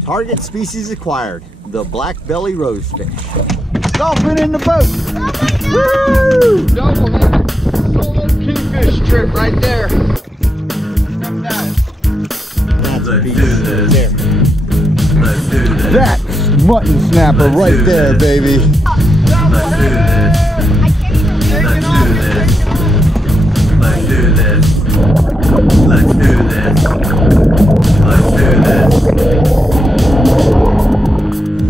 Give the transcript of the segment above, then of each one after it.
Target species acquired, the Blackbelly Rosefish. Dolphin in the boat! Oh my God! Woo! Double solo kingfish trip right there. That's a beast this. there. Let's do this. That's mutton snapper right there, baby. Let's do this. Let's do this. Let's do this. Let's do this.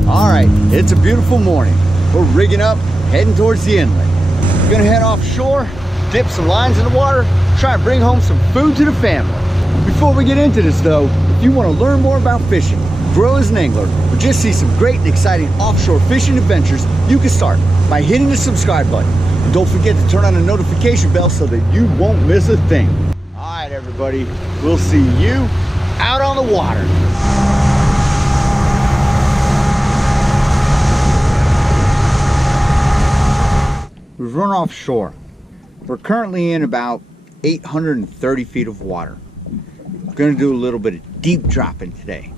All right, it's a beautiful morning. We're rigging up, heading towards the inlet. We're gonna head offshore, dip some lines in the water, try and bring home some food to the family. Before we get into this though, if you want to learn more about fishing, grow as an angler, or just see some great and exciting offshore fishing adventures, you can start by hitting the subscribe button. And don't forget to turn on the notification bell so that you won't miss a thing. All right, everybody, we'll see you out on the water. We've run offshore. We're currently in about 830 feet of water. We're going to do a little bit of deep dropping today.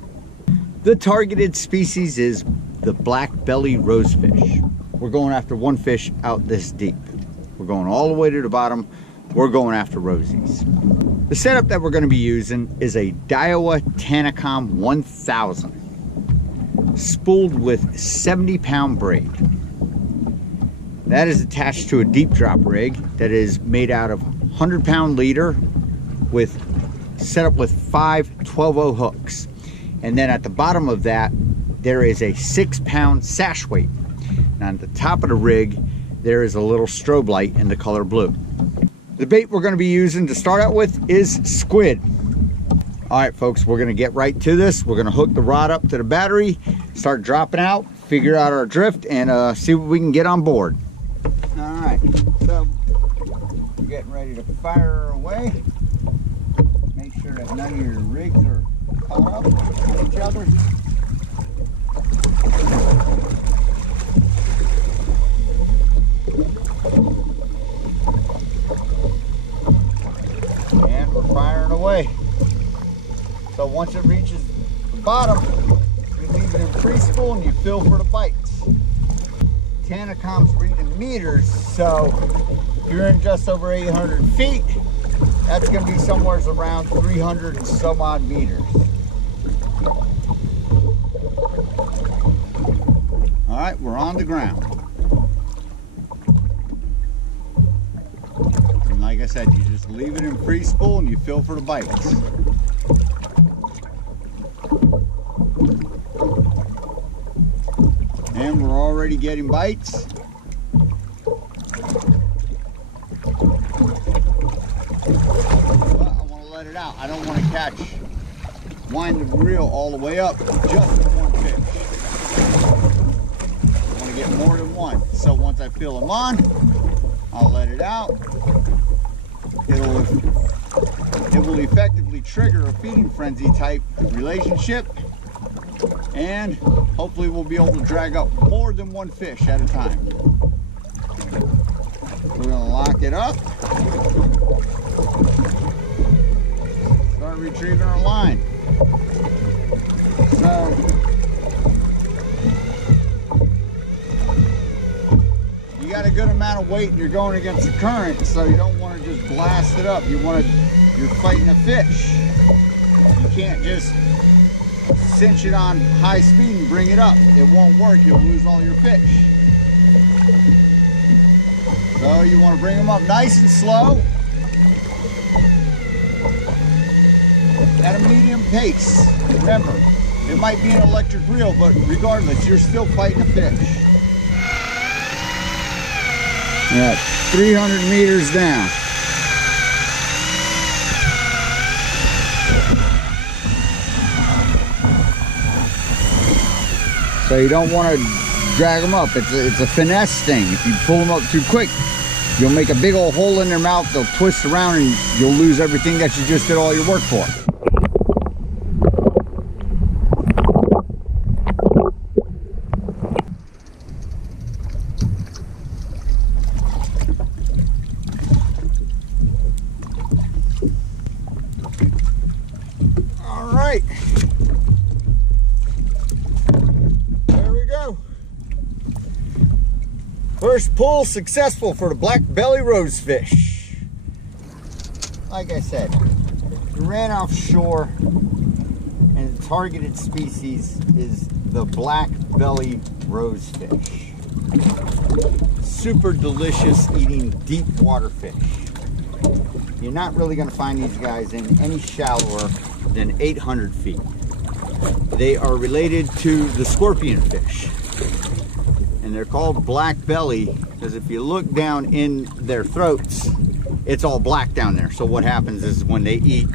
The targeted species is the Blackbelly Rosefish. We're going after one fish out this deep. We're going all the way to the bottom. We're going after Rosies. The setup that we're going to be using is a Daiwa Tanacom 1000, spooled with 70-pound braid. That is attached to a deep drop rig that is made out of 100-pound leader with set up with 5 12-0 hooks. And then at the bottom of that, there is a 6-pound sash weight. And on the top of the rig, there is a little strobe light in the color blue. The bait we're going to be using to start out with is squid. All right, folks, we're going to get right to this. We're going to hook the rod up to the battery, start dropping out, figure out our drift, and see what we can get on board. All right, so we're getting ready to fire away. Make sure that none of your rigs are caught up with each other. And we're firing away. So once it reaches the bottom, you leave it in free spool and you feel for the bites. Tanacom's reading meters, so if you're in just over 800 feet, that's going to be somewhere around 300 and some odd meters. All right, we're on the ground. And like I said, you just leave it in free spool and you feel for the bites. And we're already getting bites. But I want to let it out. I don't want to wind the reel all the way up just for one fish. I want to get more than one. So once I feel them on, I'll let it out. It will effectively trigger a feeding frenzy type relationship, and hopefully we'll be able to drag up more than one fish at a time. We're going to lock it up, start retrieving our line. So you got a good amount of weight and you're going against the current, so you don't want to just blast it up. You're fighting a fish. You can't just cinch it on high speed and bring it up. It won't work. You'll lose all your fish. So you want to bring them up nice and slow at a medium pace. Remember, it might be an electric reel, but regardless, you're still fighting a fish. Yeah, 300 meters down. So you don't want to drag them up. It's a finesse thing. If you pull them up too quick, you'll make a big old hole in their mouth. They'll twist around and you'll lose everything that you just did all your work for. All right. First pull successful for the Blackbelly Rosefish. Like I said, it ran offshore, and the targeted species is the Blackbelly Rosefish. Super delicious eating deep water fish. You're not really going to find these guys in any shallower than 800 feet. They are related to the scorpion fish. And they're called blackbelly because if you look down in their throats, it's all black down there. So what happens is when they eat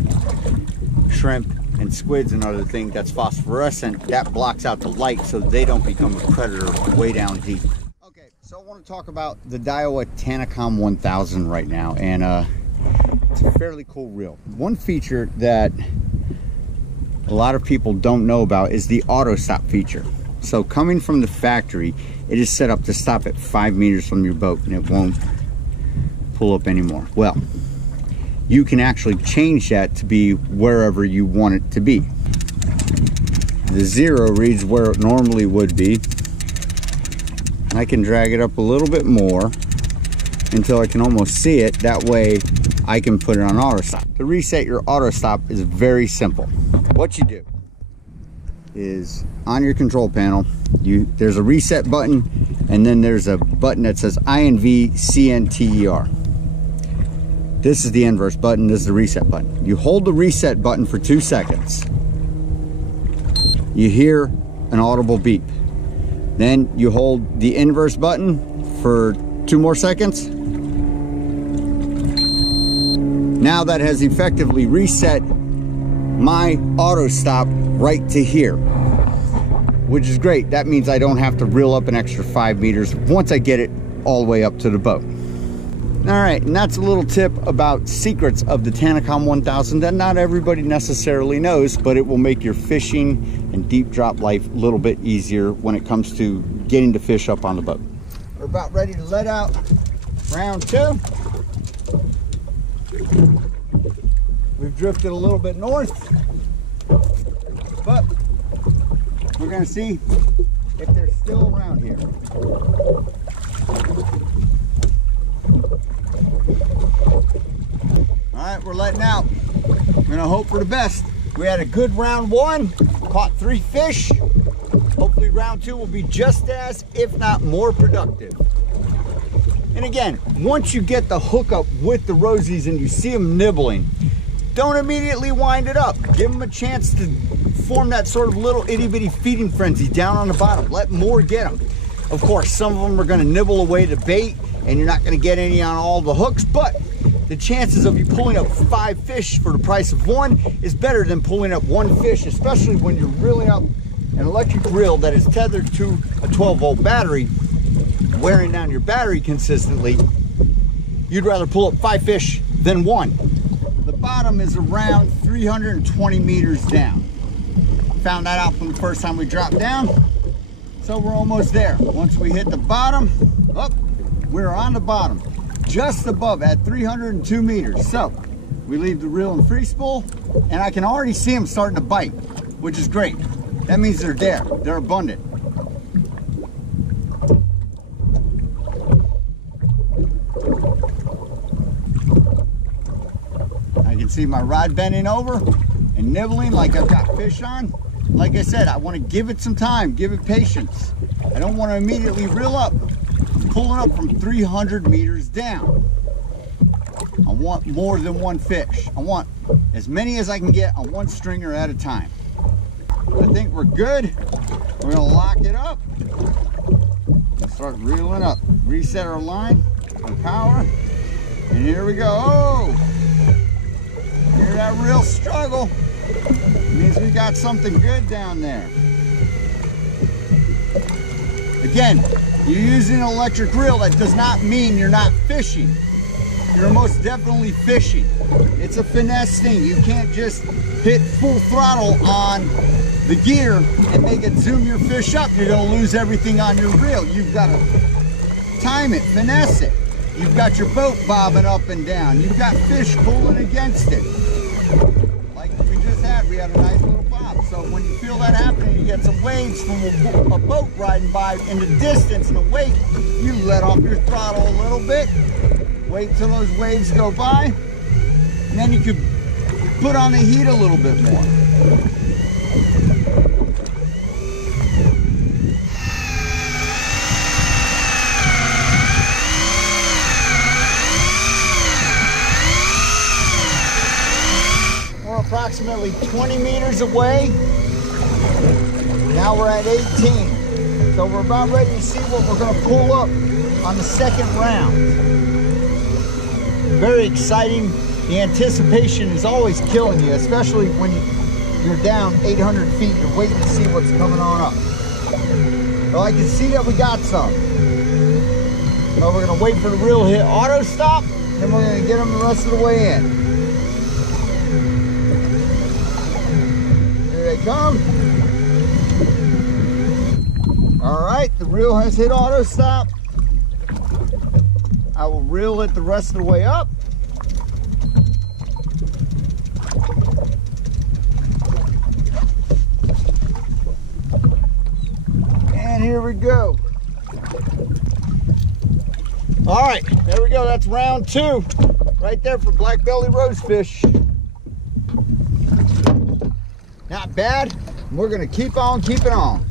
shrimp and squids and other things that's phosphorescent, that blocks out the light so they don't become a predator way down deep. Okay, so I want to talk about the Daiwa Tanacom 1000 right now, and it's a fairly cool reel. One feature that a lot of people don't know about is the auto stop feature. So coming from the factory, it is set up to stop at 5 meters from your boat and it won't pull up anymore. Well, you can actually change that to be wherever you want it to be. The 0 reads where it normally would be. I can drag it up a little bit more until I can almost see it. That way I can put it on auto stop. To reset your auto stop is very simple. What you do is on your control panel, there's a reset button, and then there's a button that says INVCNTER. This is the inverse button, this is the reset button. You hold the reset button for 2 seconds. You hear an audible beep. Then you hold the inverse button for 2 more seconds. Now that has effectively reset my auto stop right to here, which is great. That means I don't have to reel up an extra 5 meters once I get it all the way up to the boat. All right, and that's a little tip about secrets of the Tanacom 1000 that not everybody necessarily knows, but it will make your fishing and deep drop life a little bit easier when it comes to getting the fish up on the boat. We're about ready to let out round 2. We've drifted a little bit north, but we're gonna see if they're still around here. All right, we're letting out. We're gonna hope for the best. We had a good round 1, caught 3 fish. Hopefully round 2 will be just as, if not more productive. And again, once you get the hookup with the Rosies and you see them nibbling, don't immediately wind it up. Give them a chance to form that sort of little itty bitty feeding frenzy down on the bottom. Let more get them. Of course, some of them are gonna nibble away the bait and you're not gonna get any on all the hooks, but the chances of you pulling up 5 fish for the price of 1 is better than pulling up 1 fish, especially when you're reeling up an electric reel that is tethered to a 12-volt battery, wearing down your battery consistently. You'd rather pull up 5 fish than 1. The bottom is around 320 meters down. Found that out from the first time we dropped down. So we're almost there. Once we hit the bottom, we're on the bottom, just above at 302 meters. So we leave the reel in free spool, and I can already see them starting to bite, which is great. That means they're there, they're abundant. I can see my rod bending over and nibbling like I've got fish on. Like I said, I want to give it some time, give it patience. I don't want to immediately reel up, pulling up from 300 meters down. I want more than 1 fish. I want as many as I can get on 1 stringer at a time. I think we're good. We're gonna lock it up and start reeling up. Reset our line and power, and here we go. Oh, hear that reel struggle? It means we got something good down there. Again, you're using an electric reel, that does not mean you're not fishing. You're most definitely fishing. It's a finesse thing. You can't just hit full throttle on the gear and make it zoom your fish up. You're gonna lose everything on your reel. You've got to time it, finesse it. You've got your boat bobbing up and down. You've got fish pulling against it. Like we just had, we had a nice little bob. So when you feel that happening, you get some waves from a boat riding by in the distance in the wake, you let off your throttle a little bit, wait till those waves go by, and then you can put on the heat a little bit more. Approximately 20 meters away. Now we're at 18. So we're about ready to see what we're going to pull up on the second round. Very exciting. The anticipation is always killing you, especially when you're down 800 feet. You're waiting to see what's coming on up. So I can see that we got some. So we're going to wait for the reel to hit auto stop, then we're going to get them the rest of the way in. They come. All right, the reel has hit auto stop. I will reel it the rest of the way up. And here we go. All right, there we go. That's round 2 right there for Blackbelly Rosefish. Not bad. We're going to keep on keeping on.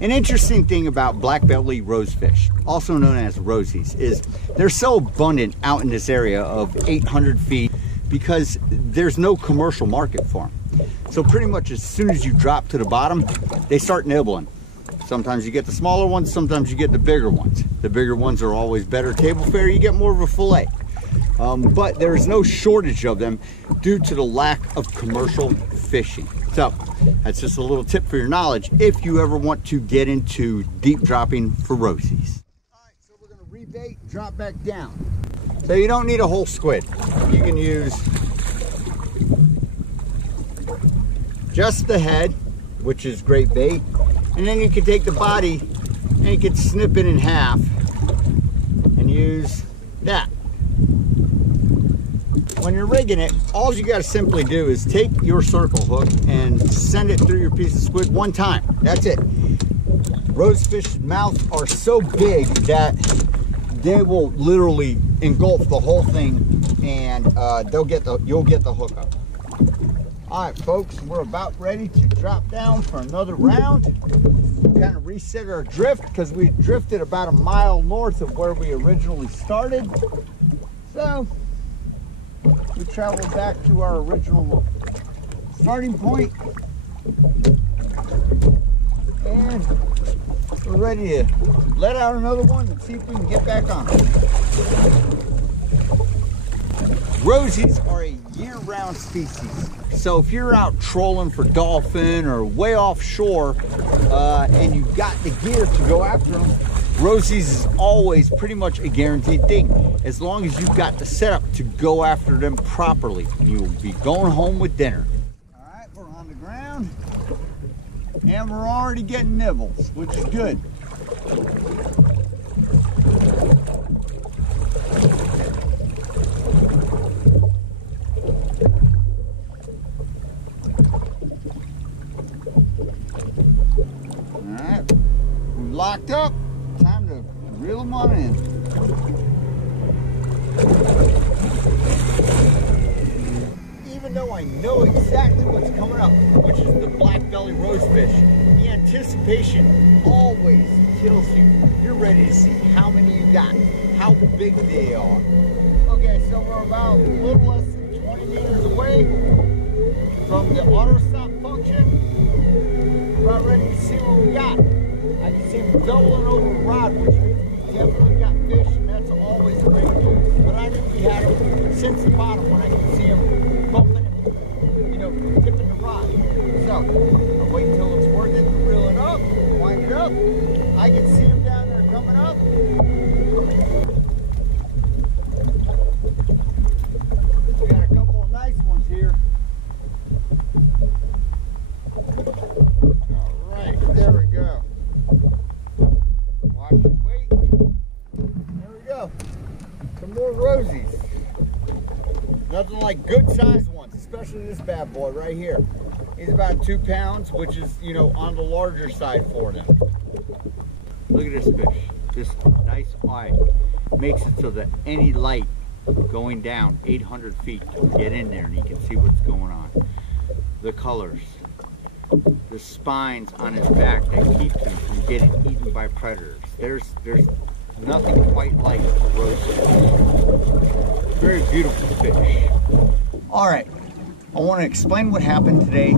An interesting thing about Blackbelly Rosefish, also known as Rosies, is they're so abundant out in this area of 800 feet because there's no commercial market for them. So pretty much as soon as you drop to the bottom, they start nibbling. Sometimes you get the smaller ones, sometimes you get the bigger ones. The bigger ones are always better table fare, you get more of a fillet. But there is no shortage of them due to the lack of commercial fishing. So that's just a little tip for your knowledge if you ever want to get into deep dropping for Rosies. All right, so we're going to rebait, drop back down. So you don't need a whole squid. You can use just the head, which is great bait, and then you can take the body and you can snip it in half and use that. When you're rigging it, all you got to simply do is take your circle hook and send it through your piece of squid one time. That's it. Rosefish's mouths are so big that they will literally engulf the whole thing, and you'll get the hook up. All right, folks, we're about ready to drop down for another round. Kind of reset our drift because we drifted about a mile north of where we originally started. So we traveled back to our original starting point, and we're ready to let out another one and see if we can get back on it. Rosies are a year-round species, so if you're out trolling for dolphin or way offshore and you've got the gear to go after them, Rosies is always pretty much a guaranteed thing, as long as you've got the setup to go after them properly. You will be going home with dinner. All right, we're on the ground, and we're already getting nibbles, which is good. All right, we're locked up. Time to reel them on in. Even though I know exactly what's coming up, which is the Blackbelly Rosefish, the anticipation always kills you. You're ready to see how many you got, how big they are. Okay, so we're about a little less than 20 meters away from the auto stop function. We're about ready to see what we got. I can see them doubling over a rod, which means we definitely got fish, and that's always great news. But I think we had them since the bottom when I can see them bumping and, you know, tipping the rod. So I'll wait until it's worth it to reel it up, wind it up. I can see them down there coming up. We got a couple of nice ones here. All right, there we go. Watch and wait. There we go. Some more Rosies. Nothing like good sized ones, especially this bad boy right here. He's about 2 pounds, which is, you know, on the larger side for them. Look at this fish. This nice eye makes it so that any light going down 800 feet can get in there and you can see what's going on. The colors, the spines on his back that keeps him from getting eaten by predators. There's nothing quite like a rosefish. Very beautiful fish. All right, I want to explain what happened today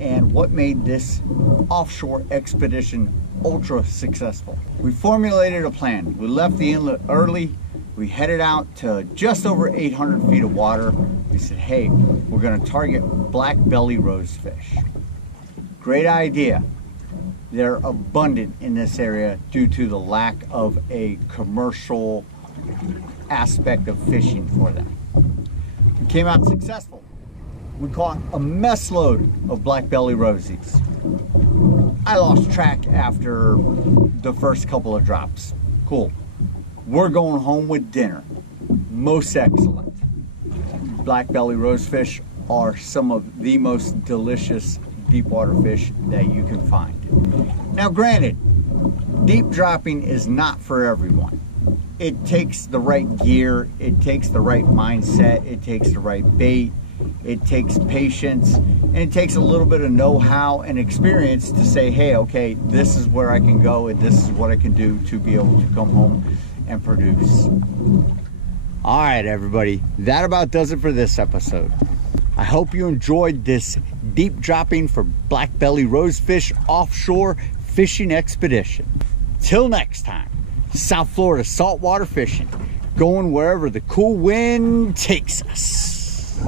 and what made this offshore expedition ultra successful. We formulated a plan. We left the inlet early. We headed out to just over 800 feet of water. We said, hey, we're going to target Blackbelly Rosefish. Great idea. They're abundant in this area due to the lack of a commercial aspect of fishing for them. We came out successful. We caught a mess load of Blackbelly Rosies. I lost track after the first couple of drops. Cool. We're going home with dinner. Most excellent. Blackbelly rosefish are some of the most delicious deep water fish that you can find. Now granted, deep dropping is not for everyone. It takes the right gear, it takes the right mindset, it takes the right bait, it takes patience, and it takes a little bit of know-how and experience to say, hey, okay, this is where I can go and this is what I can do to be able to come home and produce. All right, everybody, that about does it for this episode. I hope you enjoyed this deep dropping for Blackbelly rosefish offshore fishing expedition. Till next time, South Florida saltwater fishing, going wherever the cool wind takes us.